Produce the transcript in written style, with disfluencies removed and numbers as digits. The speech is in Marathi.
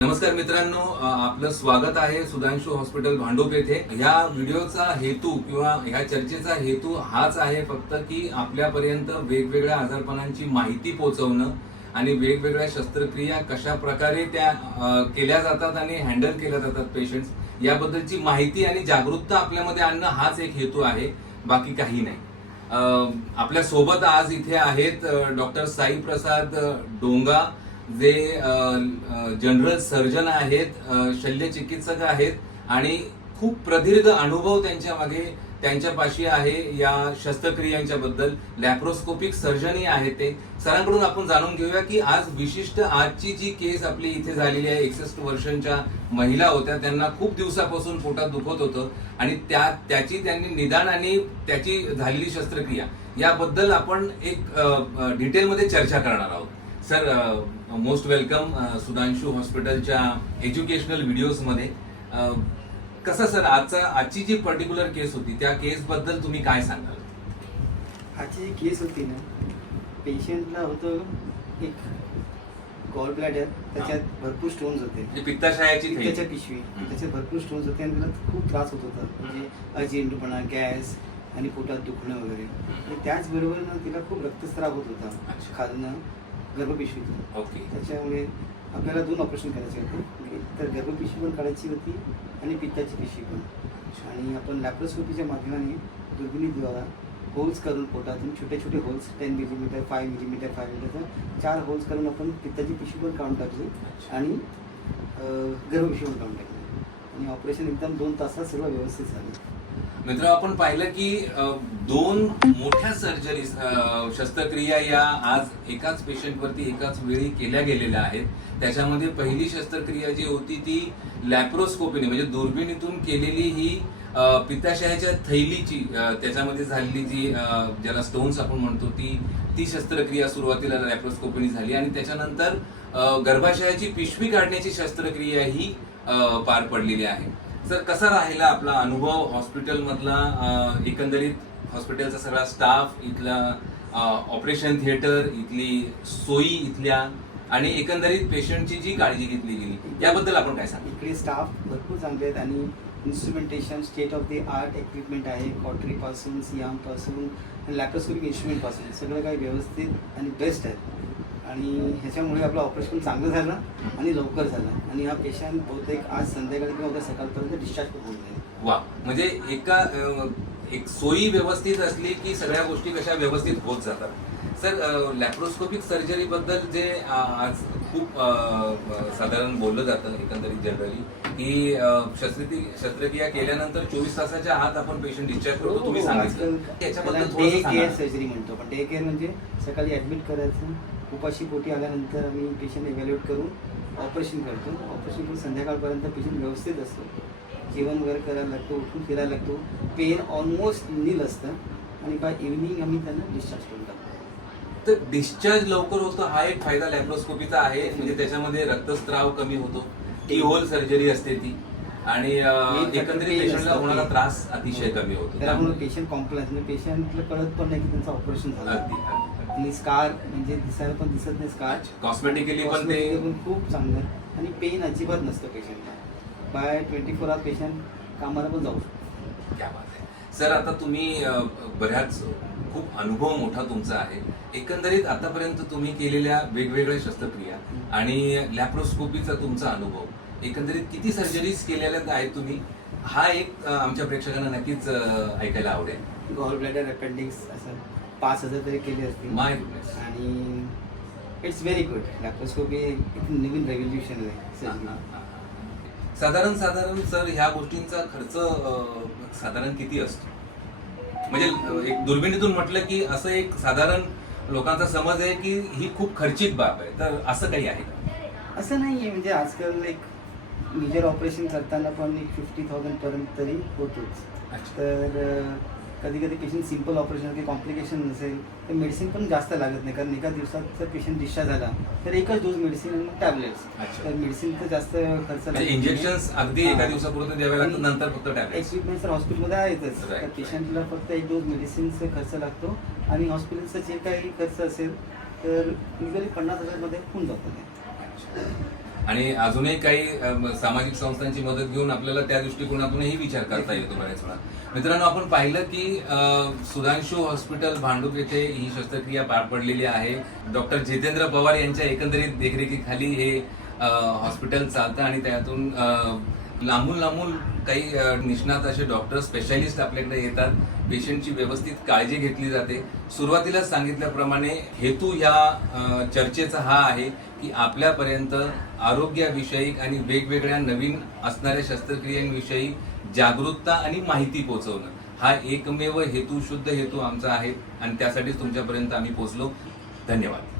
नमस्कार मित्रांनो, आपलं स्वागत आहे सुधांशू हॉस्पिटल भांडूप येथे. ह्या व्हिडिओचा हेतू किंवा ह्या चर्चेचा हेतू हाच आहे फक्त की आपल्यापर्यंत वेगवेगळ्या आजारपणांची माहिती पोहोचवणं आणि वेगवेगळ्या शस्त्रक्रिया कशा प्रकारे त्या केल्या जातात आणि हँडल केल्या जातात पेशंट्स, याबद्दलची माहिती आणि जागरूकता आपल्यामध्ये आणणं हाच एक हेतू आहे, बाकी काही नाही. आपल्या सोबत आज इथे आहेत डॉक्टर साई प्रसाद डोंगा, जे जनरल सर्जन आहेत, शल्यचिकित्सक आहेत आणि खूप प्रदीर्घ अनुभव त्यांच्या मागे त्यांच्यापाशी आहे. या शस्त्रक्रियांच्या बद्दल लॅप्रोस्कोपिक सर्जनही आहे ते. सरांकडून आपण जाणून घेऊया की आज विशिष्ट आजची जी केस आपली इथे झालेली आहे, 61 वर्षांच्या महिला होत्या. त्यांना खूप दिवसापासून पोटात दुखत होतं आणि त्याची त्यांनी निदान आणि त्याची झालेली शस्त्रक्रिया याबद्दल आपण एक डिटेलमध्ये चर्चा करणार आहोत. सर, मोस्ट वेलकम सुधांशू हॉस्पिटलच्या एज्युकेशनल व्हिडिओजमध्ये. कसं सर, आजची जी पर्टिक्युलर केस होती त्या केस बद्दल तुम्ही काय सांगाल? आजची जी केस होती ना, पेशंटला होतं एक गॉल ब्लॅडर, त्याच्यात भरपूर स्टोन्स होते, म्हणजे पित्ताशयाची त्याच्या पिशवी, त्याच्यात भरपूर स्टोन्स होते आणि त्याला खूप त्रास होत होता, म्हणजे अजिंठपणा, गॅस आणि पोटात दुखणं वगैरे. आणि त्याचबरोबर ना तिला खूप रक्तस्राव होत होता खालनं गर्भपिशवीतून. ओके. त्याच्यामुळे आपल्याला 2 ऑपरेशन करायचे होते, तर गर्भपिशवी पण काढायची होती आणि पित्ताची पिशवी पण. आणि आपण लॅप्रोस्कोपीच्या माध्यमाने दुर्बिणीद्वारा होल्स करून पोटातून छोटे छोटे holes 10 millimetre, 5 millimetre, 5 millimetre 4 holes करून आपण पित्ताची पिशवी पण काढून टाकली आणि गर्भपिशवी पण काढून टाकली. आणि ऑपरेशन एकदम 2 तासात सर्व व्यवस्थित झालं. मित्र, आपण पाहिलं की 2 मोठ्या सर्जरीज, शस्त्रक्रिया या आज एकाच पेशंटवरती एकाच वेळी केल्या गेलेल्या आहेत. त्याच्यामध्ये पहिली शस्त्रक्रिया जी होती ती लॅप्रोस्कोपीने म्हणजे दुर्बिणीतून केलेली ही पित्ताशयाच्या थैलीची, त्याच्यामध्ये झालेली जी ज्याला स्टोन्स आपण म्हणतो ती शस्त्रक्रिया सुरुवातीला लॅप्रोस्कोपीने झाली आणि त्याच्यानंतर गर्भाशयाची पिशवी काढण्याची शस्त्रक्रिया ही पार पडलेली आहे. सर, कसा राहिला आपला अनुभव हॉस्पिटल मधला, एकंदरीत हॉस्पिटलचा सगळा स्टाफ, इथला ऑपरेशन थिएटर, इथली सोयी इथल्या आणि एकंदरीत पेशंटची जी काळजी घेतली गेली याबद्दल आपण काय सांगू? इकडे स्टाफ भरपूर चांगले आहेत आणि instrumentation state of the art equipment आहे. कॉटरीपासून, सियामपासून, लॅप्रोस्कोपिक इन्स्ट्रुमेंटपासून सगळं काही व्यवस्थित आणि बेस्ट आहे. आणि ह्याच्यामुळे आपलं ऑपरेशन चांगलं झालं आणि लवकर झालं आणि हा पेशंट बहुतेक आज संध्याकाळी किंवा उद्या सकाळपर्यंत डिस्चार्ज होऊन जाईल. वा, म्हणजे एक सोयी व्यवस्थित असली की सगळ्या गोष्टी कशा व्यवस्थित होत जातात. सर, लॅप्रोस्कोपिक सर्जरी बद्दल जे आज खूप साधारण बोललं जातं एकंदरीत जनरली की शस्त्रक्रिया केल्यानंतर 24 तासाच्या आत आपण पेशंट डिस्चार्ज करतो, तुम्ही सांगितलं. त्याच्याबद्दल डे केअर सर्जरी म्हणतो आपण. डे केअर म्हणजे सकाळी ऍडमिट करायचं, उपाशी पोटी आल्यानंतर आम्ही पेशंट इव्हॅल्युएट करून ऑपरेशन करतो. ऑपरेशन करून संध्याकाळपर्यंत पेशंट व्यवस्थित असतो, जेवण वगैरे करायला लागतो, उठून फिरायला लागतो, पेन ऑलमोस्ट नील असतं आणि बाय इव्हनिंग आम्ही त्यांना डिस्चार्ज करून टाकतो. तर डिस्चार्ज लवकर होतो हा एक फायदा लॅप्रोस्कोपीचा आहे, म्हणजे त्याच्यामध्ये रक्तस्राव कमी होतो, की होल सर्जरी असते ती, आणि एकंदरीत पेशंटला होणारा त्रास अतिशय कमी होतो. त्यामुळे पेशंट कॉम्प्लायन्स म्हणजे पेशंटला कळत पण नाही की त्यांचं ऑपरेशन झालं. आणि स्कार म्हणजे दिसायला पण दिसत नाही स्कार, कॉस्मेटिकली पण ते खूप चांगलं आणि पेन अजिबात नसतं पेशंटला. बाय 24 आवर पेशंट कामाला पण जाऊ शकतो. क्या बात आहे. सर, आता तुम्ही बऱ्याच खूप अनुभव मोठा तुमचा आहे. एकंदरीत आतापर्यंत तुम्ही केलेल्या वेगवेगळ्या शस्त्रक्रिया आणि लॅप्रोस्कोपीचा तुमचा अनुभव, एकंदरीत किती सर्जरीज केलेल्या आहेत तुम्ही, हा एक आमच्या प्रेक्षकांना नक्कीच ऐकायला आवडेल. गॉल ब्लॅडर, अपेंडिक्स असं 5,000 तरी केले असतील. माय गुडनेस. आणि इट्स व्हेरी गुड. लॅप्रोस्कोपी एक नवीन रेव्होल्युशन आहे. साधारण सर, ह्या गोष्टींचा खर्च साधारण किती असतो? म्हणजे एक दुर्बिणीतून म्हटलं की असं एक साधारण लोकांचा समज आहे की ही खूप खर्चिक बाब आहे, तर असं काही आहे का? असं नाही आहे. म्हणजे आजकाल एक मेजर ऑपरेशन करताना पण एक 50,000 पर्यंत तरी होतोच. तर कधी कधी पेशंट सिम्पल ऑपरेशन काही कॉम्प्लिकेशन नसेल तर मेडिसिन पण जास्त लागत नाही, कारण एका दिवसात जर पेशंट डिस्चार्ज झाला तर एकच डोस मेडिसिन आणि टॅबलेट्स. तर मेडिसिन तर जास्त खर्च नाही. इंजेक्शन अगदी एका दिवसापूर्वी द्यावे लागतात, नंतर फक्त टॅबलेट. इक्विपमेंट तर हॉस्पिटलमध्ये आहेतच. तर पेशंटला फक्त एक डोस मेडिसिनचा खर्च लागतो आणि हॉस्पिटलचा जे काही खर्च असेल तर युजली 50,000 मध्ये होऊन जातो. आणि अजूनही काही सामाजिक संस्थांची मदत घेऊन आपल्याला त्या दृष्टिकोनातूनही विचार करता येतो बऱ्याच वेळा. मित्रांनो, आपण पाहिलं की सुधांशू हॉस्पिटल भांडूप येथे ही शस्त्रक्रिया पार पडलेली आहे. डॉक्टर जितेंद्र पवार यांच्या एकंदरीत देखरेखीखाली हे हॉस्पिटल चालतं आणि त्यातून लांबून लांबून काही निष्णात असे डॉक्टर स्पेशालिस्ट आपल्याकडे येतात. पेशंटची व्यवस्थित काळजी घेतली जाते. सुरुवातीलाच सांगितल्याप्रमाणे हेतू ह्या चर्चेचा हा आहे की आपल्यापर्यंत आरोग्याविषयक आणि वेगवेगळ्या नवीन असणाऱ्या शस्त्रक्रियांविषयी जागरूकता आणि माहिती पोहोचवणं हा एकमेव हेतू, शुद्ध हेतू आमचा आहे आणि त्यासाठीच तुमच्यापर्यंत आम्ही पोहोचलो. धन्यवाद.